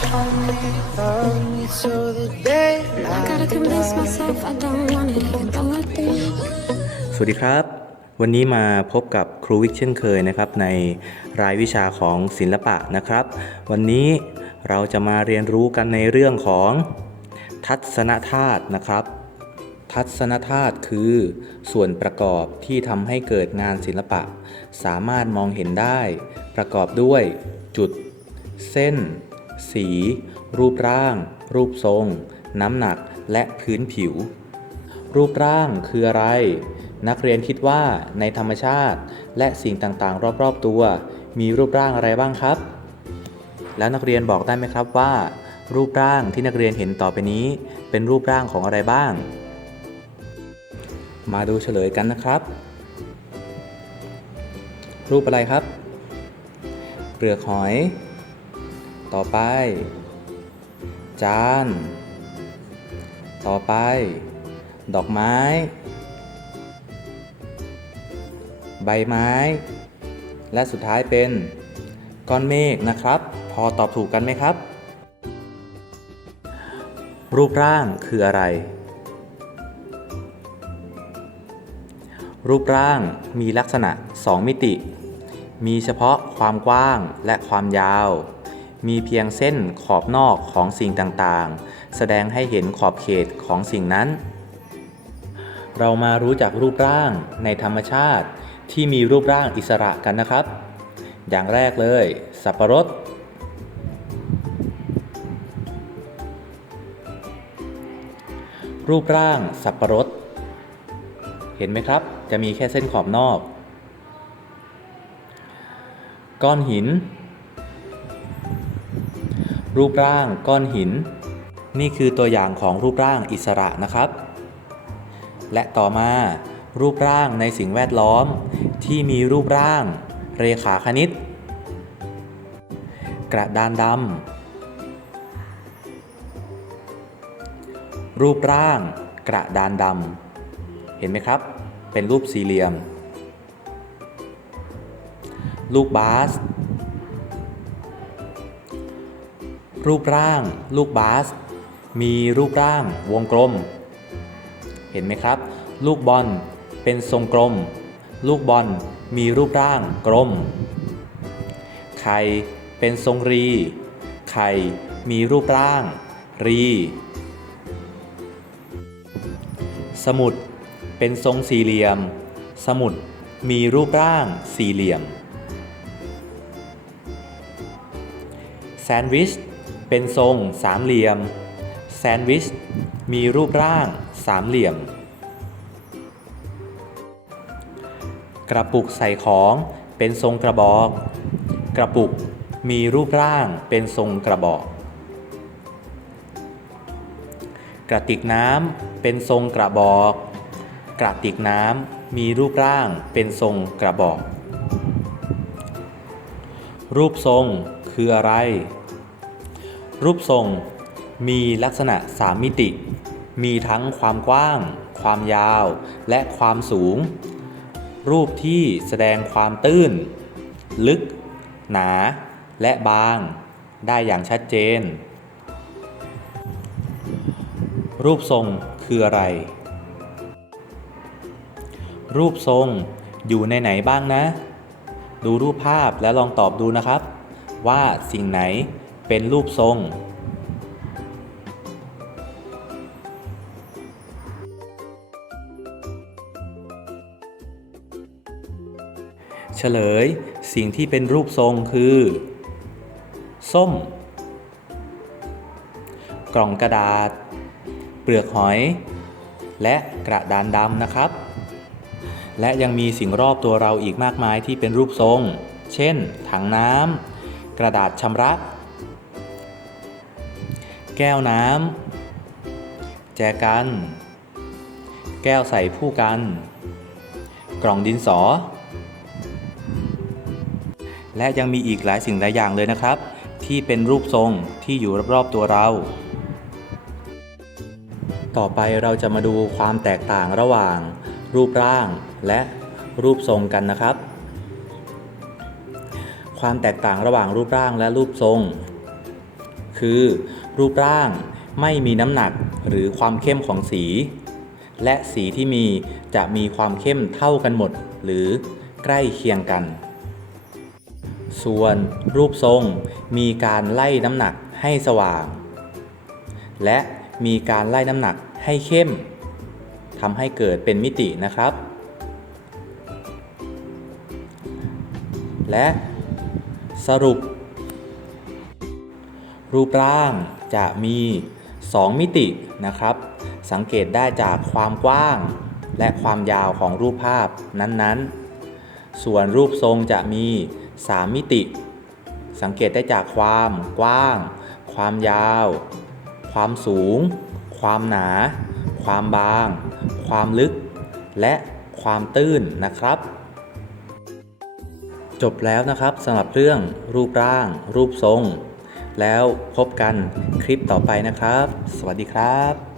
สวัสดีครับ วันนี้มาพบกับครูวิกเช่นเคยนะครับ ในรายวิชาของศิลปะนะครับ วันนี้เราจะมาเรียนรู้กันในเรื่องของทัศนธาตุนะครับ ทัศนธาตุคือส่วนประกอบที่ทำให้เกิดงานศิลปะ สามารถมองเห็นได้ ประกอบด้วยจุด เส้น สี รูปร่าง รูปทรง น้ำหนัก และพื้นผิว รูปร่างคืออะไร นักเรียนคิดว่าในธรรมชาติ และสิ่งต่างๆ รอบๆตัว มีรูปร่างอะไรบ้างครับ แล้วนักเรียนบอกได้ไหมครับว่า รูปร่างที่นักเรียนเห็นต่อไปนี้ เป็นรูปร่างของอะไรบ้าง มาดูเฉลยกันนะครับ รูปอะไรครับเปลือกหอย ต่อไป จาน ต่อไป ดอกไม้ ใบไม้ และสุดท้ายเป็นก้อนเมฆนะครับ พอตอบถูกกันไหมครับ รูปร่างคืออะไร รูปร่างมีลักษณะ 2 มิติ มีเฉพาะความกว้างและความยาว มีเพียงเส้นขอบนอกของสิ่งต่างๆ แสดงให้เห็นขอบเขตของสิ่งนั้น เรามารู้จักรูปร่างในธรรมชาติที่มีรูปร่างอิสระกันนะครับ อย่างแรกเลย สับปะรด รูปร่างสับปะรด เห็นไหมครับ จะมีแค่เส้นขอบนอก ก้อนหิน รูปร่างก้อนหิน นี่คือตัวอย่างของรูปร่างอิสระนะครับ และต่อมารูปร่างในสิ่งแวดล้อม ที่มีรูปร่าง เรขาคณิต กระดานดำรูปร่าง กระดานดำเห็นไหมครับ เป็นรูปสี่เหลี่ยม ลูกบาส รูปร่าง ลูกบาส มีรูปร่าง วงกลม เห็นไหมครับ ลูกบอลเป็นทรงกลม ลูกบอลมีรูปร่างกลม ไข่เป็นทรงรี ไข่มีรูปร่าง รี สมุดเป็นทรงสี่เหลี่ยม สมุดมีรูปร่างสี่เหลี่ยมแซนด์วิช เป็นทรงสามเหลี่ยม แซนด์วิช มีรูปร่างสามเหลี่ยม กระปุกใส่ของเป็นทรงกระบอก กระปุกมีรูปร่างเป็นทรงกระบอก กระติกน้ำเป็นทรงกระบอก กระติกน้ำมีรูปร่างเป็นทรงกระบอก รูปทรงคืออะไร รูปทรง มีลักษณะ 3 มิติ มีทั้งความกว้าง ความยาว และความสูง รูปที่แสดงความตื้น ลึก หนา และบาง ได้อย่างชัดเจน รูปทรงคืออะไร รูปทรงอยู่ในไหนบ้างนะ ดูรูปภาพแล้วลองตอบดูนะครับ ว่าสิ่งไหน เป็นรูปทรง เฉลยสิ่งที่เป็นรูปทรงคือ ส้ม กล่องกระดาษ เปลือกหอย และกระดานดำนะครับ และยังมีสิ่งรอบตัวเราอีกมากมายที่เป็นรูปทรง เช่น ถังน้ำกระดาษชำระ แก้วน้ำ แจกัน แก้วใส่ผู้กัน กล่องดินสอ และยังมีอีกหลายสิ่งหลายอย่างเลยนะครับ ที่เป็นรูปทรงที่อยู่รอบๆตัวเรา ต่อไปเราจะมาดูความแตกต่างระหว่าง รูปร่างและรูปทรงกันนะครับ ความแตกต่างระหว่างรูปร่างและรูปทรง คือ รูปร่าง ไม่มีน้ำหนักหรือความเข้มของสี และสีที่มีจะมีความเข้มเท่ากันหมด หรือใกล้เคียงกัน ส่วนรูปทรงมีการไล่น้ำหนักให้สว่าง และมีการไล่น้ำหนักให้เข้มทำให้เกิดเป็นมิตินะครับ และสรุป รูปร่าง จะมี 2 มิตินะครับ สังเกตได้จากความกว้าง และความยาวของรูปภาพนั้นๆ ส่วนรูปทรงจะมี 3 มิติ สังเกตได้จากความกว้าง ความยาว ความสูง ความหนา ความบาง ความลึก และความตื้นนะครับจบแล้วนะครับสำหรับเรื่องรูปร่าง รูปทรง แล้วพบกันคลิปต่อไปนะครับ สวัสดีครับ